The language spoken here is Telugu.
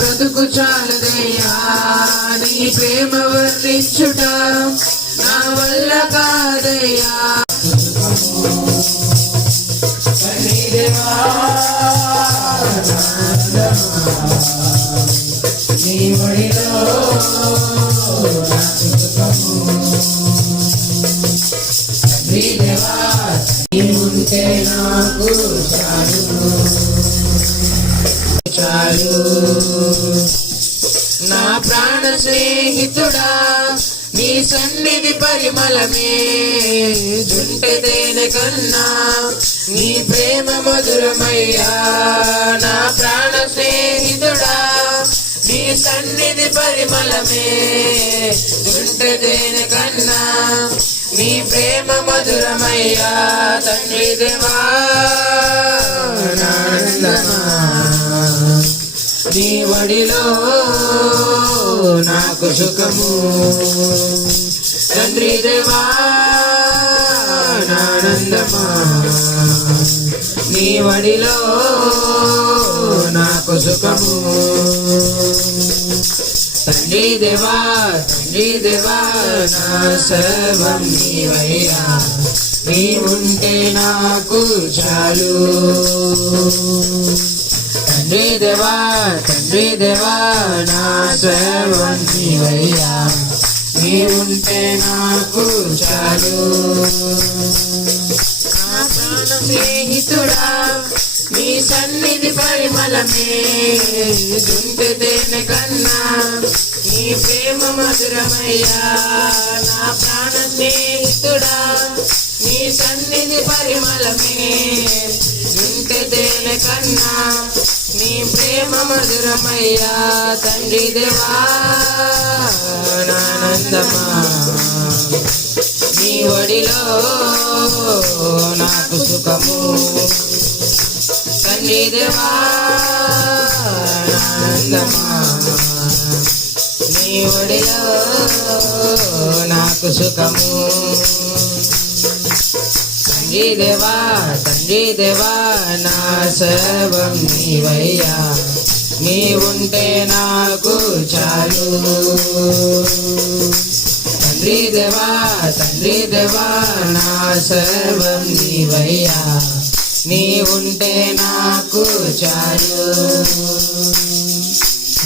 బ్రతుకు చాలదయ్యా నీ ప్రేమ వర్ణించుట నా వల్ల కాదయ్యా. నీ ఒడిలో ఉంటే నాకు చాలు నా ప్రాణ స్నేహితుడా నీ సన్నిధి పరిమళమే జుంటె తేనె కన్నా నీ ప్రేమ మధురమయ్యా. నా ప్రాణ స్నేహితుడా నీ సన్నిధి పరిమళమే జుంటె తేనె కన్నా నీ ప్రేమ మధురమయ్యా. తండ్రి దేవా నీ వడిలో నాకు సుఖము. తండ్రి దేవా ఆనందమా నీ వడిలో నాకు సుఖము. తండ్రి దేవా నా సర్వం నీవయ్యా నీ ఉంటే నాకు చాలు. తండ్రి దేవా నా సర్వం నీవయ్యా నీ ఉంటే నాకు చాలు. నా ప్రాణ స్నేహితుడా నీ సన్నిధి పరిమళమే జుంటె తేనె కన్నా నీ ప్రేమ మధురమయ్యా. నా ప్రాణ స్నేహితుడా నీ సన్నిధి పరిమళమే జుంటె తేనె కన్నా నీ ప్రేమ మధురమయ్యా. తండ్రి దేవా ఆనందమా నీ ఒడిలో నాకు సుఖము. తండ్రి దేవా ఆనందమా నీ ఒడిలో నాకు సుఖము. తండ్రి దేవా నా సర్వం నీవయ్యా నీ ఉంటే నాకు చాలు. తండ్రి దేవా నా సర్వం నీవయ్యా నీ ఉంటే నాకు చాలు.